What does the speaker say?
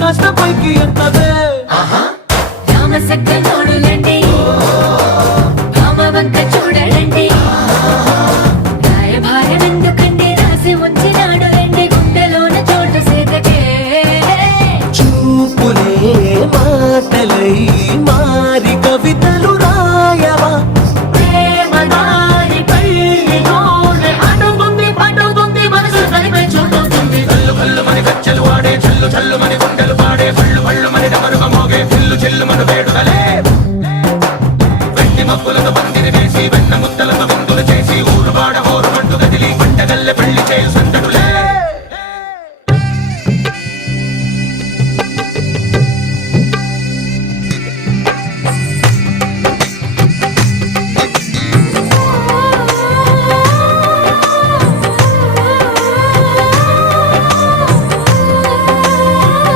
కాస్త పైకి ఎత్తవే రామసక్కనోడులండి రామవంక చూడలండి రాయభారం ఎందుకండి రాసి ఉంచినాడు రండి గుండెలోన చోటు సేతకే చూపులే మాటలై మారి కవితలు రాయవా ప్రేమదారి పల్లిలోనే అడుగుంది మనసు తనిపై చూడుతుంది కల్లు కల్లు మని గజ్జలు వాడే చల్లు చల్లు మని గుండెలు పాడే పళ్ళు పళ్ళు మని డమరుగ మోగే చిల్లు చిల్లు మన వేడు